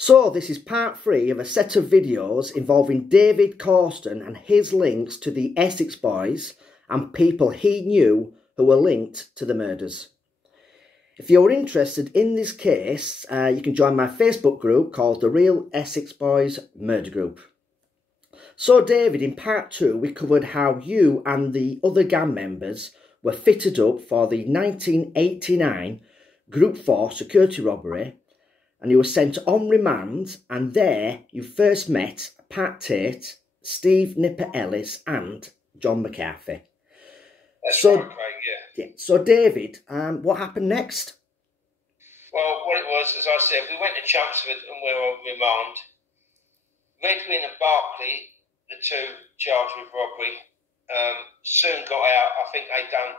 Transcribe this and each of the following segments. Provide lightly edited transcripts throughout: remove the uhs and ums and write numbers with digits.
So this is part 3 of a set of videos involving David Cawston and his links to the Essex Boys and people he knew who were linked to the murders. If you're interested in this case, you can join my Facebook group called the Real Essex Boys Murder Group. So David, in part 2 we covered how you and the other gang members were fitted up for the 1989 Group 4 security robbery, and you were sent on remand, and there you first met Pat Tate, Steve Nipper Ellis and John McCarthy. That's right, Craig, yeah. So David, what happened next? Well, what it was, as I said, we went to Chelmsford and we were on remand. Redwin and Barclay, the two charged with robbery, soon got out. I think they'd done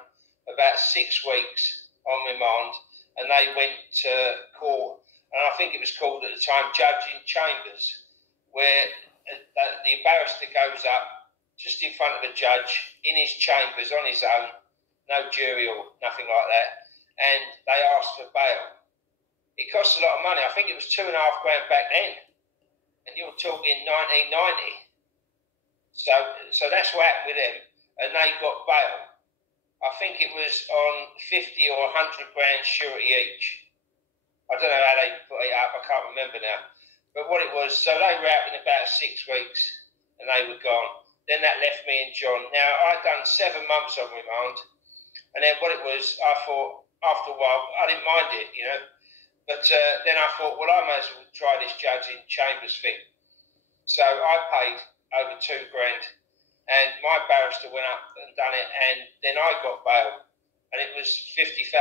about 6 weeks on remand, and they went to court. And I think it was called at the time Judge in Chambers, where the barrister goes up just in front of the judge in his chambers on his own, no jury or nothing like that, and they asked for bail. It costs a lot of money. I think it was £2.5 grand back then, and you're talking 1990. So that's what happened with them, and they got bail. I think it was on 50 or 100 grand surety each. I don't know how they put it up, I can't remember now. But what it was, so they were out in about 6 weeks and they were gone. Then that left me and John. Now, I'd done 7 months on remand, and then what it was, I thought, after a while, I didn't mind it, you know. But then I thought, well, I may as well try this Judge in Chambers thing. So I paid over 2 grand, and my barrister went up and done it, and then I got bail, and it was £50,000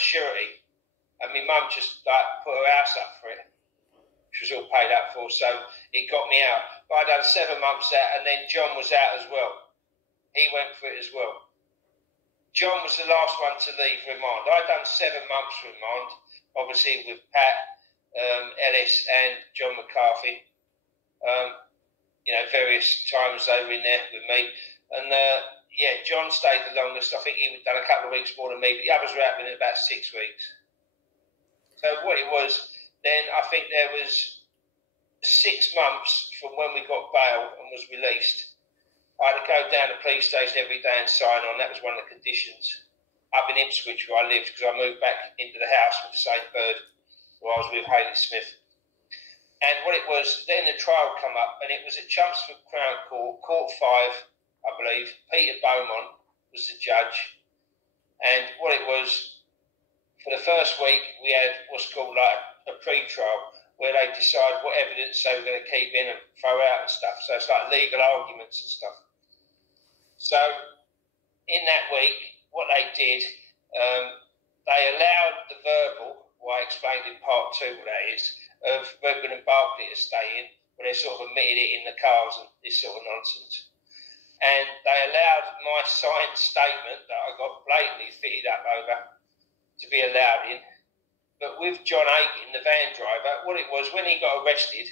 surety. And my mum just put her house up for it, which was all paid up for, so it got me out. But I'd done 7 months out, and then John was out as well. He went for it as well. John was the last one to leave remand. I'd done 7 months remand, obviously with Pat Ellis and John McCarthy. Various times they were in there with me. And John stayed the longest. I think he'd done a couple of weeks more than me, but the others were out within about 6 weeks. So what it was, then I think there was 6 months from when we got bail and was released. I had to go down to the police station every day and sign on. That was one of the conditions. Up in Ipswich where I lived, because I moved back into the house with the same bird where I was with Hayley Smith. And what it was, then the trial come up, and it was at Chelmsford Crown Court, Court 5, I believe. Peter Beaumont was the judge. And what it was, for the first week, we had what's called like a pre-trial, where they decide what evidence they were going to keep in and throw out and stuff. So it's like legal arguments and stuff. So in that week, what they did, they allowed the verbal, what I explained in part 2 what that is, of Redwin and Barclay to stay in, where they sort of admitted it in the cars and this sort of nonsense. And they allowed my signed statement that I got blatantly fitted up over to be allowed in. But with John Aiken, the van driver, what it was, when he got arrested,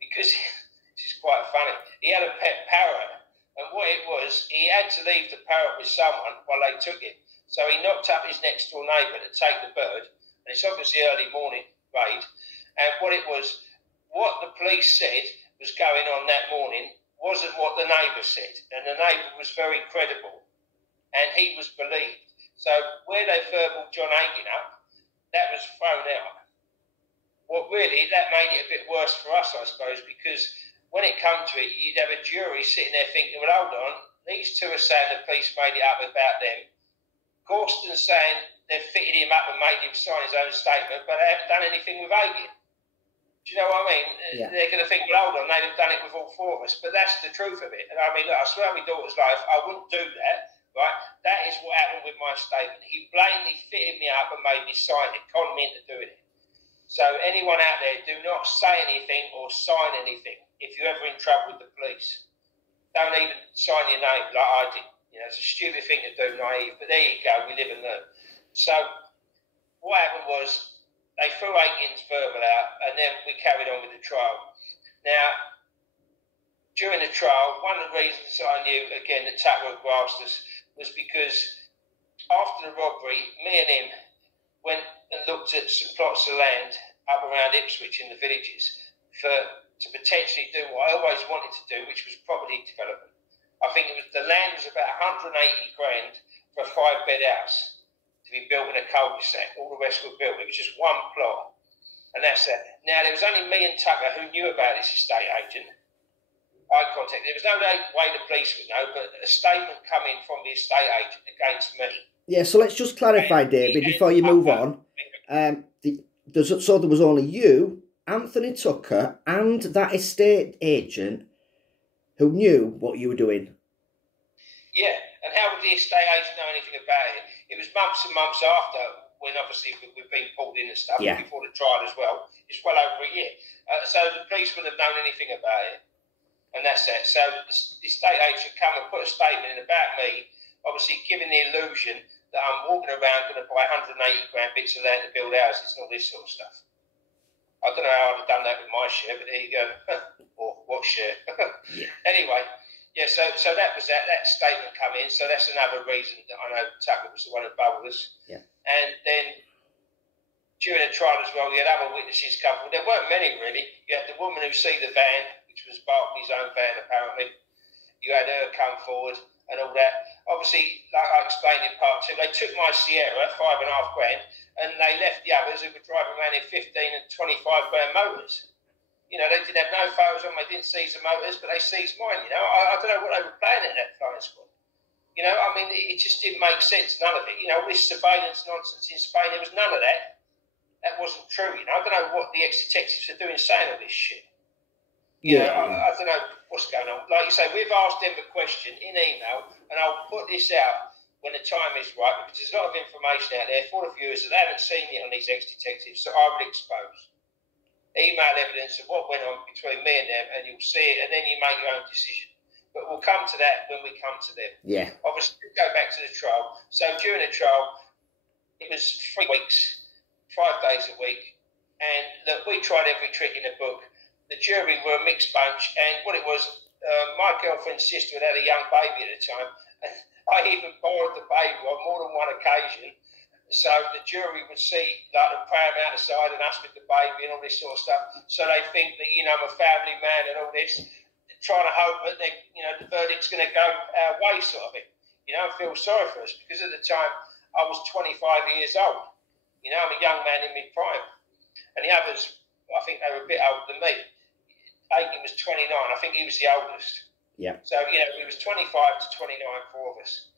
because this is quite funny, he had a pet parrot, and what it was, he had to leave the parrot with someone while they took it. So he knocked up his next door neighbour to take the bird, and it's obviously early morning raid, and what it was, what the police said was going on that morning wasn't what the neighbour said, and the neighbour was very credible, and he was believed. So where they verbal John Aiken up, that was thrown out. Well, really, that made it a bit worse for us, I suppose, because when it come to it, you'd have a jury sitting there thinking, well, hold on, these two are saying the police made it up about them. Cawston's saying they've fitted him up and made him sign his own statement, but they haven't done anything with Aiken. Do you know what I mean? Yeah. They're going to think, well, hold on, they'd have done it with all 4 of us. But that's the truth of it. And I mean, look, I swear on my daughter's life, I wouldn't do that. Right, that is what happened with my statement. He blatantly fitted me up and made me sign it, conned me into doing it. So anyone out there, do not say anything or sign anything if you're ever in trouble with the police. Don't even sign your name like I did. You know, it's a stupid thing to do, naive. But there you go, we live and learn. So what happened was they threw Aiken's verbal out, and then we carried on with the trial. Now, during the trial, one of the reasons I knew, again, that Tucker had grasped us was because after the robbery, me and him went and looked at some plots of land up around Ipswich in the villages to potentially do what I always wanted to do, which was property development. I think the land was about 180 grand for a 5-bed house to be built in a cul-de-sac. All the rest were built. It was just one plot. And that's it. Now, there was only me and Tucker who knew about this estate agent. I contacted. There was no way the police would know, but a statement come in from the estate agent against me. Yeah, so let's just clarify, David, before you move on. So there was only you, Anthony Tucker, and that estate agent who knew what you were doing. Yeah, and how would the estate agent know anything about it? It was months and months after, when obviously we've been pulled in and stuff, before the trial as well. It's well over a year. So the police wouldn't have known anything about it. And that's it. So the estate agent come and put a statement in about me, obviously giving the illusion that I'm walking around going to buy 180 grand bits of land to build houses and all this sort of stuff. I don't know how I'd have done that with my share, but there you go. Or what share? Anyway, yeah, so that was that statement come in. So that's another reason that I know Tucker was the one who bubbled us. Yeah. And then during the trial as well, you had other witnesses come forward. There weren't many, really. You had the woman who see the van, which was Barclay's own van, apparently. You had her come forward and all that. Obviously, like I explained in part 2, they took my Sierra, 5.5 grand, and they left the others who were driving around in 15 and 25 grand motors. You know, they didn't have no photos on them, they didn't seize the motors, but they seized mine, you know. I don't know what they were playing in that flying squad. You know, I mean, it just didn't make sense, none of it. You know, all this surveillance nonsense in Spain, there was none of that. That wasn't true, you know. I don't know what the ex-detectives are doing saying all this shit. You know, I don't know what's going on. Like you say, we've asked them a question in email, and I'll put this out when the time is right, because there's a lot of information out there for the viewers that haven't seen it on these ex-detectives, so I will expose email evidence of what went on between me and them, and you'll see it, and then you make your own decision. But we'll come to that when we come to them. Yeah. Obviously, go back to the trial. So during the trial, it was 3 weeks, 5 days a week, and look, we tried every trick in the book. The jury were a mixed bunch, and what it was, my girlfriend's sister had a young baby at the time, and I even borrowed the baby on more than one occasion. So the jury would see like the pram outside and us with the baby and all this sort of stuff. So they think that, you know, I'm a family man and all this, trying to hope that they, you know, the verdict's going to go our way, sort of thing. You know, I feel sorry for us because at the time I was 25 years old. You know, I'm a young man in mid-prime, and the others, I think they were a bit older than me. Aiken was 29. I think he was the oldest. Yeah. So, you know, it was 25 to 29 for all of us.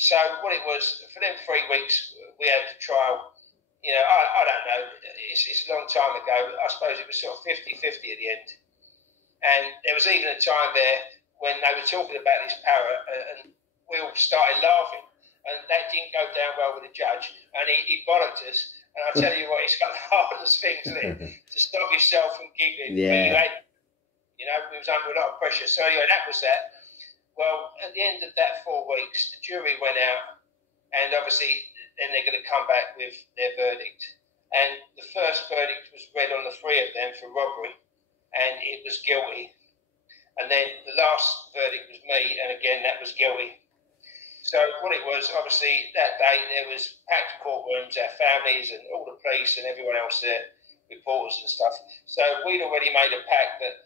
So what it was, for them 3 weeks, we had the trial. You know, I don't know. It's a long time ago. I suppose it was sort of 50-50 at the end. And there was even a time there when they were talking about this parrot, and we all started laughing. And that didn't go down well with the judge. And he bollocked us. And I tell you what, it's got the hardest things in it to stop yourself from giggling. Yeah. You know, we was under a lot of pressure. So anyway, that was that. Well, at the end of that 4 weeks, the jury went out, and obviously then they're going to come back with their verdict. And the first verdict was read on the 3 of them for robbery, and it was guilty. And then the last verdict was me, and again, that was guilty. So what it was, obviously, that day there was packed courtrooms, our families and all the police and everyone else there, reporters and stuff. So we'd already made a pact that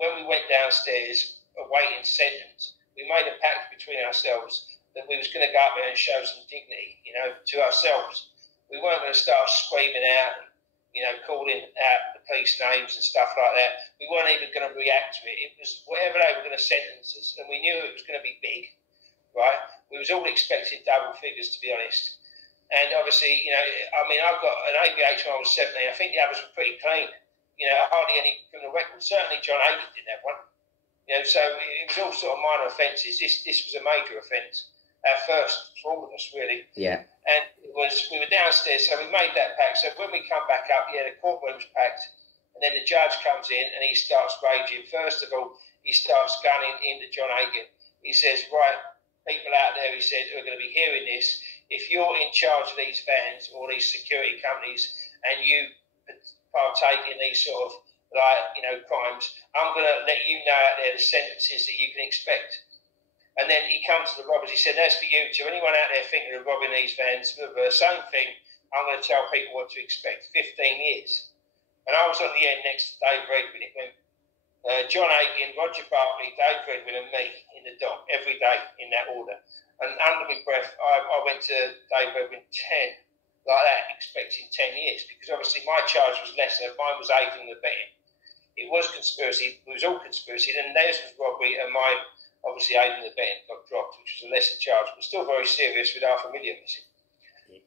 when we went downstairs awaiting sentence, we made a pact between ourselves that we was going to go up there and show some dignity, you know, to ourselves. We weren't going to start screaming out and, you know, calling out the police names and stuff like that. We weren't even going to react to it. It was whatever they were going to sentence us, and we knew it was going to be big, right? We was all expecting double figures, to be honest. And obviously, you know, I mean, I've got an ABH when I was 17. I think the others were pretty clean. You know, hardly any criminal record. Certainly John Aiken didn't have one. You know, so it was all sort of minor offences. This was a major offence. Our first for all of us, really. Yeah. And we were downstairs, so we made that pact. So when we come back up, yeah, the courtroom's packed, and then the judge comes in and he starts raging. First of all, he starts gunning into John Aiken. He says, right, people out there, he said, who are going to be hearing this, if you're in charge of these vans or these security companies and you partake in these sort of, like, you know, crimes, I'm going to let you know out there the sentences that you can expect. And then he comes to the robbers. He said, as for you two, anyone out there thinking of robbing these vans, the same thing, I'm going to tell people what to expect, 15 years. And I was on the end next to Dave Redwin. It went John Aiken, Roger Barkley, Dave Redwin and me in the dock every day in that order. And under my breath, I went to Dave Redwin 10, like that, expecting 10 years, because obviously my charge was lesser. Mine was aiding and abetting. It was conspiracy. It was all conspiracy. Then theirs was robbery, and mine, obviously, aiding and abetting got dropped, which was a lesser charge, but still very serious with $500,000 missing.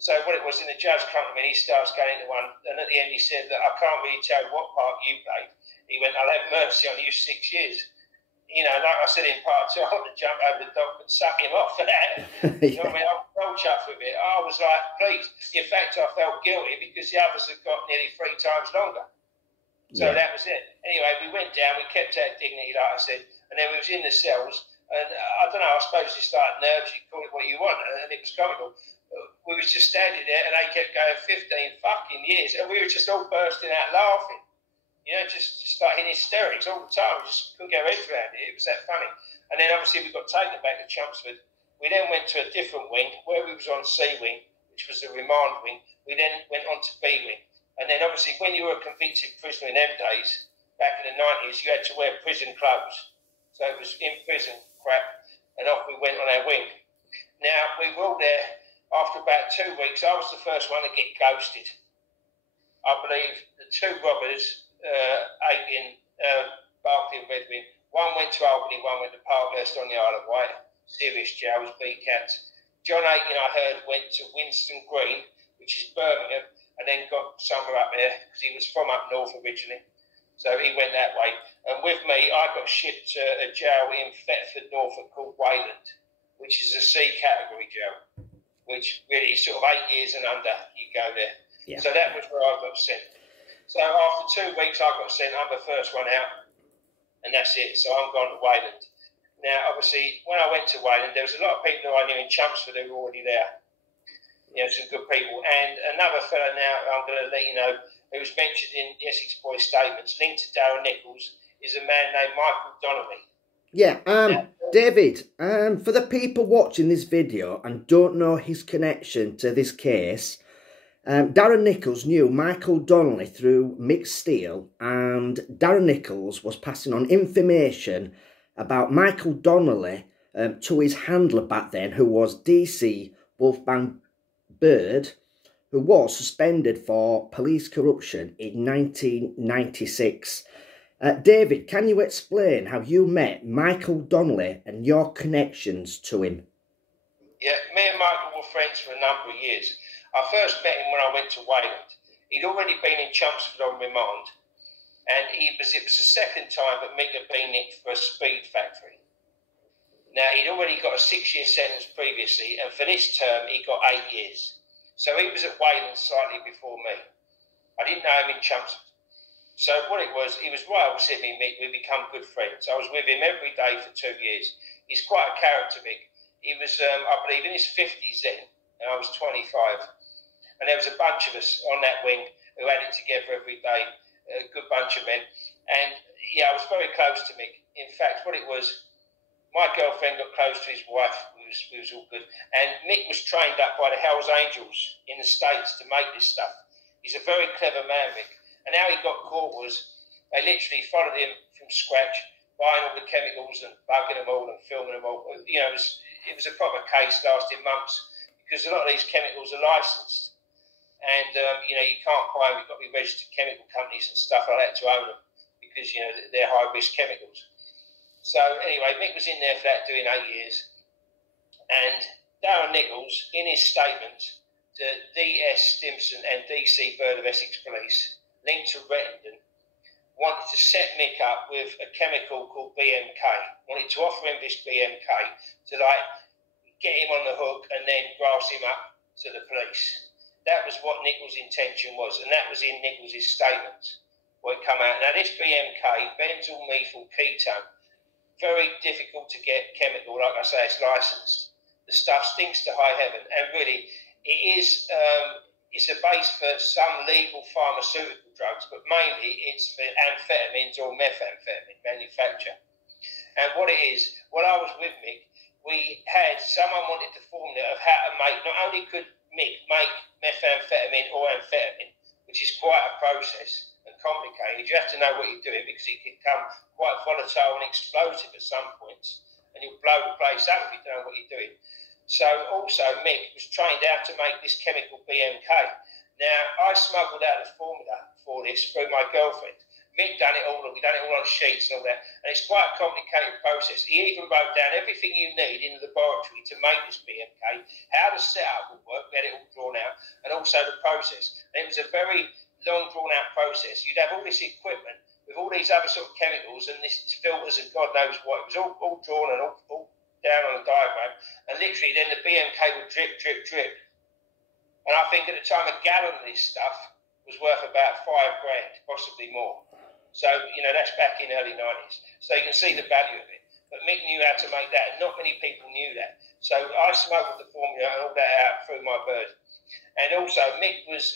So what it was, in the judge come to me, and he starts going into one, and at the end he said that I can't really tell what part you played. He went, I'll have mercy on you 6 years. You know, like I said in part 2, I want to jump over the dock and suck him off for that. You know what I mean? I was well chuffed with it. I was like, please. In fact, I felt guilty because the others had got nearly 3 times longer. So that was it. Anyway, we went down, we kept our dignity, like I said, and then we was in the cells, and I don't know, I suppose it's like nerves, you call it what you want, and it was comical. We was just standing there, and they kept going 15 fucking years, and we were just all bursting out laughing. You know, just like in hysterics all the time. We just couldn't get our heads around it. It was that funny. And then obviously we got taken back to Chelmsford. We then went to a different wing, where we was on C wing, which was the remand wing. We then went on to B wing. And then obviously when you were a convicted prisoner in them days, back in the 90s, you had to wear prison clothes. So it was in prison crap, and off we went on our wing. Now, we were all there after about 2 weeks. I was the first one to get ghosted. I believe the 2 robbers, Aiken, Barkley and Redwin, one went to Albany, one went to Parkhurst on the Isle of Wight. Serious jails, beat cats. John Aiken, I heard, went to Winston Green, which is Birmingham, and then got somewhere up there because he was from up north originally. So he went that way. And with me, I got shipped to a jail in Thetford, Norfolk, called Wayland, which is a C category jail, which really is sort of 8 years and under, you go there. Yeah. So that was where I got sent. So after 2 weeks, I got sent. I'm the first one out, and that's it. So I'm gone to Wayland. Now, obviously, when I went to Wayland, there was a lot of people who I knew in Chelmsford who were already there. You know, some good people. And another fella now, I'm going to let you know, who was mentioned in the Essex Boys statements, linked to Darren Nichols, is a man named Michael Donnelly. Yeah, David, for the people watching this video and don't know his connection to this case, Darren Nichols knew Michael Donnelly through Mick Steele, and Darren Nichols was passing on information about Michael Donnelly to his handler back then, who was DC Wolfgang Bird, who was suspended for police corruption in 1996. David, can you explain how you met Michael Donnelly and your connections to him? Yeah, me and Michael were friends for a number of years. I first met him when I went to Wayland. He'd already been in Chelmsford on remand, and it was the second time that Mick had been nicked for a speed factory. Now, he'd already got a 6-year sentence previously, and for this term, he got 8 years. So he was at Wayland slightly before me. I didn't know him in Chelmsford. So what it was, he was right opposite me, Mick. We become good friends. I was with him every day for 2 years. He's quite a character, Mick. He was, I believe, in his 50s then, and I was 25. And there was a bunch of us on that wing who had it together every day, a good bunch of men. And, yeah, I was very close to Mick. In fact, what it was, my girlfriend got close to his wife. We was all good. And Mick was trained up by the Hells Angels in the States to make this stuff. He's a very clever man, Mick. And how he got caught was they literally followed him from scratch, buying all the chemicals and bugging them all and filming them all. You know, it was a proper case lasting months because a lot of these chemicals are licensed. And, you know, you can't buy them. You've got to be registered chemical companies and stuff like that to own them because, you know, they're high-risk chemicals. So, anyway, Mick was in there for that, doing 8 years. And Darren Nichols, in his statement to D.S. Stimson and D.C. Bird of Essex Police, linked to Rettendon, wanted to set Mick up with a chemical called BMK. Wanted to offer him this BMK to, like, get him on the hook and then grass him up to the police. That was what Nichols' intention was, and that was in Nichols' statements, what it come out. Now, this BMK, benzyl methyl ketone, very difficult to get chemical. Like I say, it's licensed. The stuff stinks to high heaven, and really, it is. It's a base for some legal pharmaceutical drugs, but mainly it's for amphetamines or methamphetamine manufacture. And what it is, when I was with Mick, we had someone wanted the formula of how to make. Not only could Mick make methamphetamine or amphetamine, which is quite a process and complicated. You have to know what you're doing because it can become quite volatile and explosive at some points, and you'll blow the place up if you don't know what you're doing. So also Mick was trained how to make this chemical BMK. Now, I smuggled out the formula for this through my girlfriend. Mick done it all, we done it all on sheets and all that, and it's quite a complicated process. He even wrote down everything you need in the laboratory to make this BMK, how the setup would work, we had it all drawn out, and also the process. And it was a very long drawn out process. You'd have all this equipment with all these other sort of chemicals and this filters and God knows what. It was all drawn and all down on a diagram, and literally then the BMK would drip, drip, drip. And I think at the time a gallon of this stuff was worth about £5,000, possibly more. So, you know, that's back in early 90s. So you can see the value of it. But Mick knew how to make that, and not many people knew that. So I smuggled the formula and all that out through my bird. And also, Mick was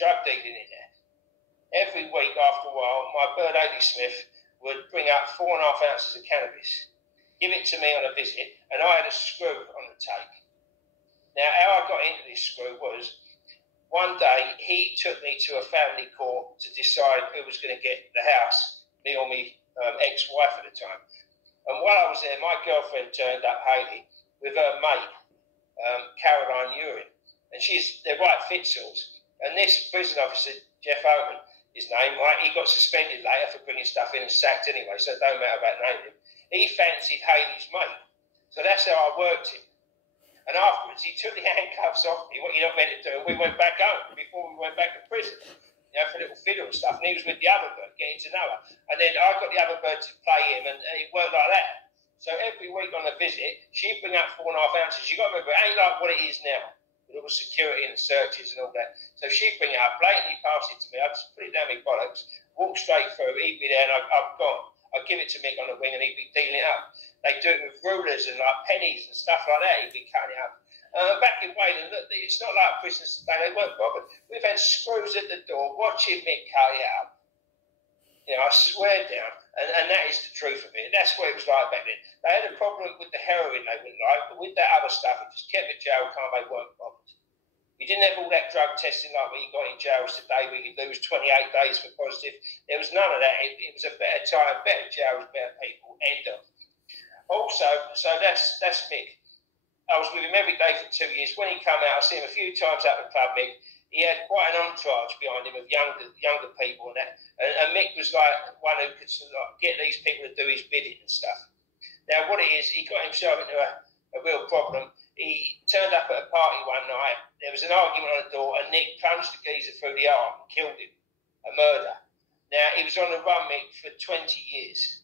drug dealing in there. Every week after a while, my bird, Adie Smith, would bring up 4.5 ounces of cannabis, give it to me on a visit, and I had a screw on the take. Now, how I got into this screw was, one day, he took me to a family court to decide who was going to get the house, me or my ex-wife at the time. And while I was there, my girlfriend turned up, Hayley, with her mate, Caroline Urine. And they're right fitsels. And this prison officer, Jeff Owen, his name, right, he got suspended later for bringing stuff in and sacked anyway, so it don't matter about naming him. He fancied Hayley's mate. So that's how I worked him. And afterwards, he took the handcuffs off me, what you're not meant to do, and we went back home before we went back to prison, you know, for a little fiddle and stuff. And he was with the other bird, getting to know her. And then I got the other bird to play him, and it worked like that. So every week on a visit, she'd bring up 4.5 ounces. You got to remember, it ain't like what it is now, with all the security and searches and all that. So she'd bring it up, blatantly pass it to me. I'd just put it down my bollocks, walk straight through, he'd be there, and I'm gone. I'd give it to Mick on the wing, and he'd be dealing it up. They do it with rulers and like pennies and stuff like that. He'd be cutting it up. Back in Wayland, it's not like prisons today. They weren't bothered. We've had screws at the door watching Mick cut it up. You know, I swear down. And that is the truth of it. That's what it was like back then. They had a problem with the heroin they wouldn't like, but with that other stuff, it just kept the jail calm. They weren't bothered. You didn't have all that drug testing like what you got in jails today, where you could lose 28 days for positive. There was none of that. It was a better time, better jails, better people. End of. Also, so that's Mick. I was with him every day for 2 years. When he came out, I see him a few times at the club, Mick. He had quite an entourage behind him of younger people and that. And Mick was like one who could sort of like get these people to do his bidding and stuff. Now, what it is, he got himself into a real problem. He turned up at a party one night. There was an argument on the door, and Nick plunged the geezer through the arm and killed him. A murder. Now, he was on the run, Mick, for 20 years.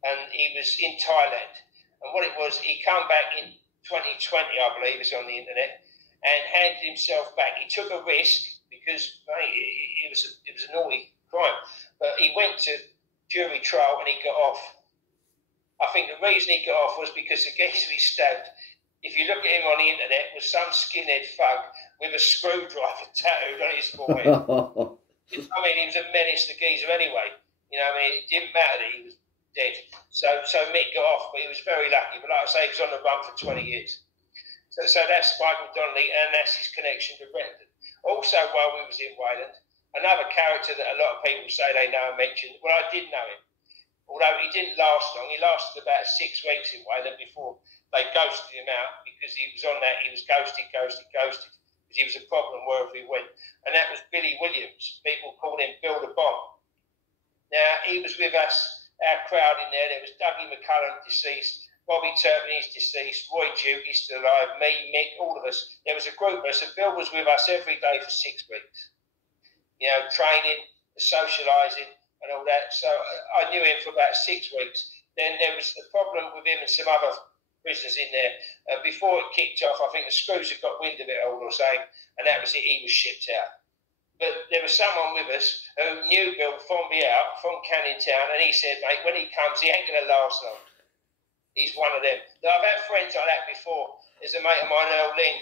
And he was in Thailand. And what it was, he came back in 2020, I believe, it's on the internet, and handed himself back. He took a risk because it was a naughty crime. But he went to jury trial and he got off. I think the reason he got off was because the geezer he stabbed, if you look at him on the internet, was some skinhead thug with a screwdriver tattooed on his forehead. I mean, he was a menace to geezer anyway. You know, I mean, it didn't matter that he was dead. So Mick got off, but he was very lucky. But like I say, he was on the run for 20 years. So that's Michael Donnelly, and that's his connection to Renton. Also, while we was in Wayland, another character that a lot of people say they know and mention, well, I did know him. Although he didn't last long. He lasted about 6 weeks in Wayland before they ghosted him out because he was on that. He was ghosted. Because he was a problem wherever he went. And that was Billy Williams. People called him Bill the Bomb. Now, he was with us, our crowd in there. There was Dougie McCullough, deceased. Bobby Turpin, he's deceased. Roy Duke, he's still alive. Me, Mick, all of us. There was a group of us, and Bill was with us every day for 6 weeks. You know, training, socialising, and all that. So I knew him for about 6 weeks. Then there was the problem with him and some other prisoners in there. Before it kicked off, I think the screws had got wind of it all or something, and that was it. He was shipped out. But there was someone with us who knew Bill from me out, from Canning Town, and he said, mate, when he comes, he ain't going to last long. He's one of them. Now, I've had friends like that before. There's a mate of mine, Earl Lynn,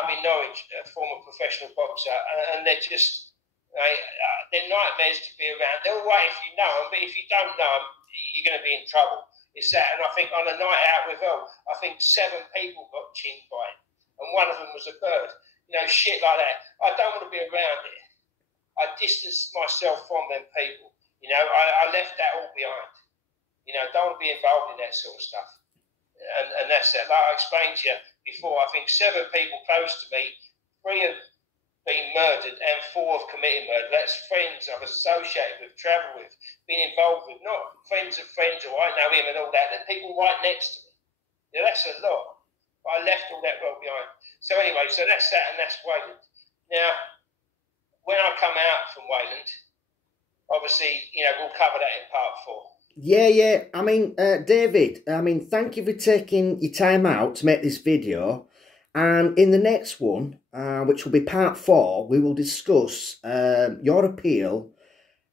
up in Norwich, a former professional boxer, and they're just, they're nightmares to be around. They're all right if you know them, but if you don't know them, you're going to be in trouble. It's that, and I think on a night out with Earl, I think 7 people got chinned by him, and one of them was a bird. shit like that. I don't want to be around it. I distanced myself from them people. I left that all behind. Don't want to be involved in that sort of stuff. And that's it. Like I explained to you before, I think 7 people close to me, 3 have been murdered and 4 have committed murder. That's friends I've associated with, travelled with, been involved with, not friends of friends or I know him and all that. They're people right next to me. That's a lot. But I left all that well behind. So anyway, so that's that and that's Wayland. Now, when I come out from Wayland, obviously, we'll cover that in part 4. Yeah. I mean, David, thank you for taking your time out to make this video. And in the next one, which will be part 4, we will discuss your appeal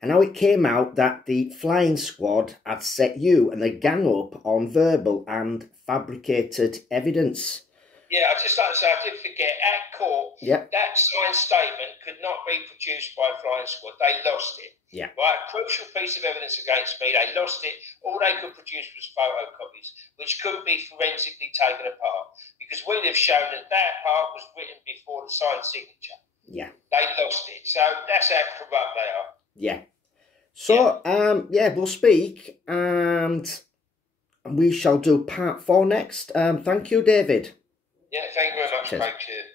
and how it came out that the flying squad had set you and the gang up on verbal and fabricated evidence. Yeah, I'd just like to say, I did forget, at court, that signed statement could not be produced by flying squad. They lost it. Yeah. Right, crucial piece of evidence against me. They lost it. All they could produce was photocopies, which could be forensically taken apart, because we'd have shown that part was written before the signed signature. Yeah. They lost it. So that's how corrupt they are. Yeah. So, we'll speak and we shall do part 4 next. Thank you, David. Yeah, thank you very much, Cheers. Craig. Cheers.